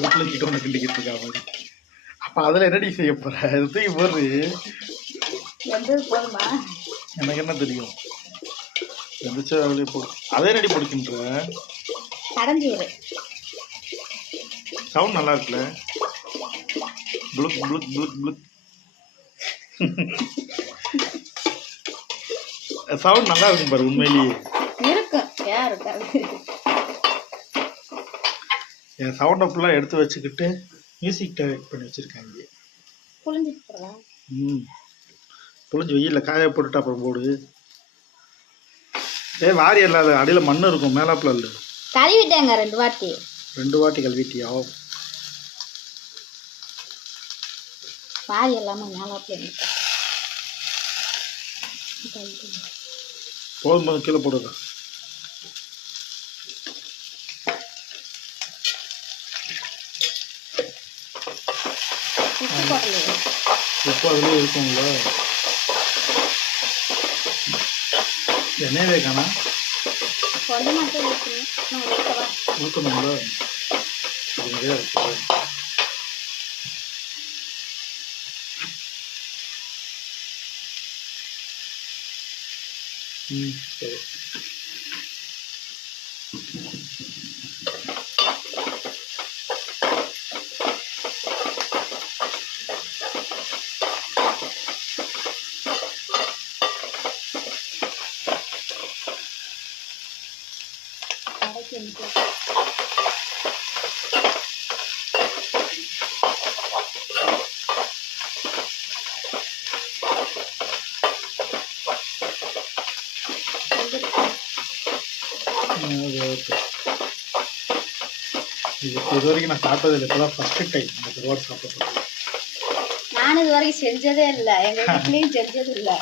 வீட்டில் கொண்டு கிண்டிக்கிட்டு இருக்காங்க. அப்போ அதில் என்னடி செய்ய போகிற தூக்கி போடுறது எனக்கு என்ன தெரியும்? எந்திரிச்சா அப்படியே போ. அதே ரெடி பிடிக்கின்ற சவுண்ட் நல்லா இருக்குல்ல? ப்ளுக் ப்ளுக் ப்ளுக் ப்ளுக் சவுண்ட் நல்லா இருக்கும் பாரு உண்மையிலேயே. இருக்கும். ஏன் இருக்காது? என் சவுண்டை ஃபுல்லாக எடுத்து வச்சுக்கிட்டு மியூசிக் டைரக்ட் பண்ணி வச்சுருக்காங்க. புளிஞ்சிட்டு போடலாம் ம். புளிஞ்சு வெயிலில் காய போட்டுட்டு அப்புறம் போடு. ஏ வாரி இல்லாத அடியில் மண் இருக்கும் மேலாப்பில் இல்லை. கழுவிட்டேங்க ரெண்டு வாட்டி. ரெண்டு வாட்டி கழுவிட்டியா? வாரி எல்லாமே மேலே போய் போதும் கீழே போடுதா உப்பு அதுலேயே இருக்கும்ல. நான் ஊற்றவா ஊற்றணும்ல நிறையா இருக்குது ம் சரி கடைக்கு வந்து ம், இது இது வரைக்கும் நான் சாப்பிட்டது இல்லை. இப்போதான் ஃபஸ்ட்டு டைம் இந்த கருவாடு சாப்பிட போகிறேன் நானும் இது வரைக்கும் செஞ்சதே இல்லை. எங்க வீட்லயும் செஞ்சது இல்லை.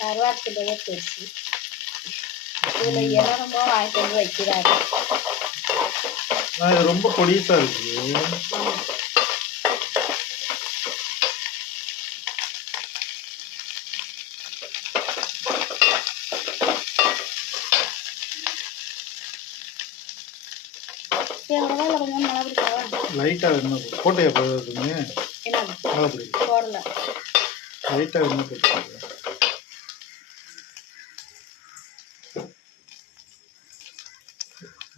கருவாட்டுடைய பெருசு இதுல இளநம்ப வாங்கிட்டு வந்து வைக்கிறாரு. ரொம்ப பொடிசாக இருக்குது எவ்வளவா இல்லை கொஞ்சம் மிளகு பிடிக்கவா லைட்டாக என்ன போட்டையா போடுறதுங்க போடல லைட்டாக என்ன போட்டுருக்காங்க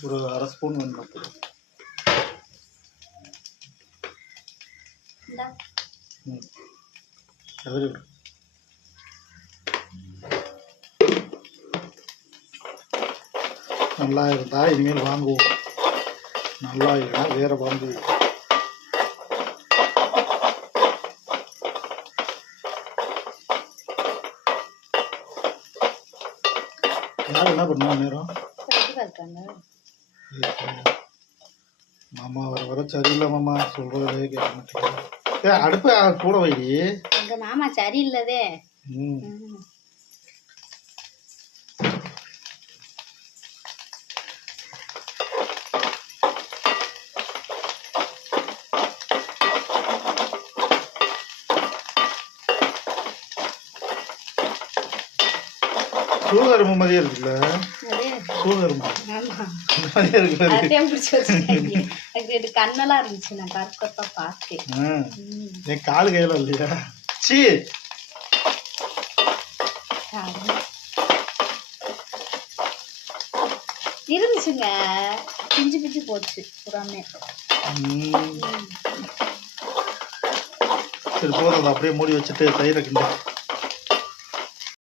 ஒரு அரை ஸ்பூன் வேணும் ம். நல்லா இருந்தா இனிமேல் வாங்குவோம். நல்லா இல்லைன்னா வேற யார் என்ன பண்ணுவா நேரம்? மாமா வர வர சரியில்லை மாமா. சொல்றதே கேட்க மாட்டேங்குது ஏ அடுப்பு கூட வைடி. எங்க மாமா சரியில்லதே. ம். ம். சூகரும்பு மாதிரியே இருக்குல்ல? ஆமா. மாதிரியே கண்ணெல்லாம் இருந்துச்சு. நான் கருப்பப்பா பார்த்தேன். என் காலு கையில இல்லையா? சீ. இருந்துச்சுங்க. பிஞ்சு பிஞ்சு போச்சு. புறாமே. சரி போதும். அப்படியே மூடி வச்சுட்டு தயிரை கிண்டு.